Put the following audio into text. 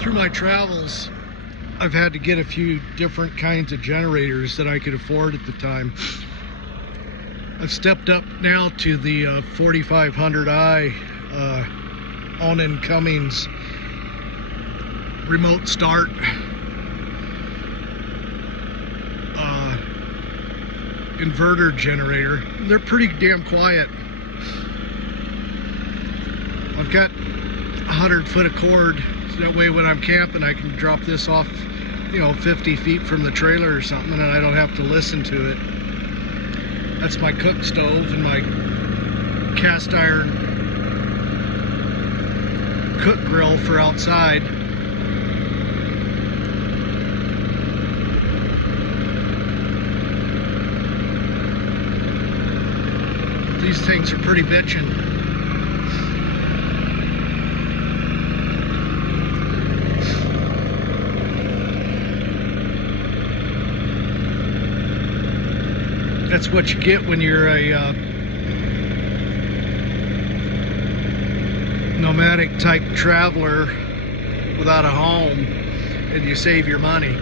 through my travels, I've had to get a few different kinds of generators that I could afford at the time. I've stepped up now to the 4500i Onan Cummings remote start inverter generator. They're pretty damn quiet. I've got 100 foot of cord, so that way when I'm camping I can drop this off, 50 feet from the trailer or something, and I don't have to listen to it. That's my cook stove and my cast iron cook grill for outside. These things are pretty bitchin'. That's what you get when you're a nomadic type traveler without a home, and you save your money.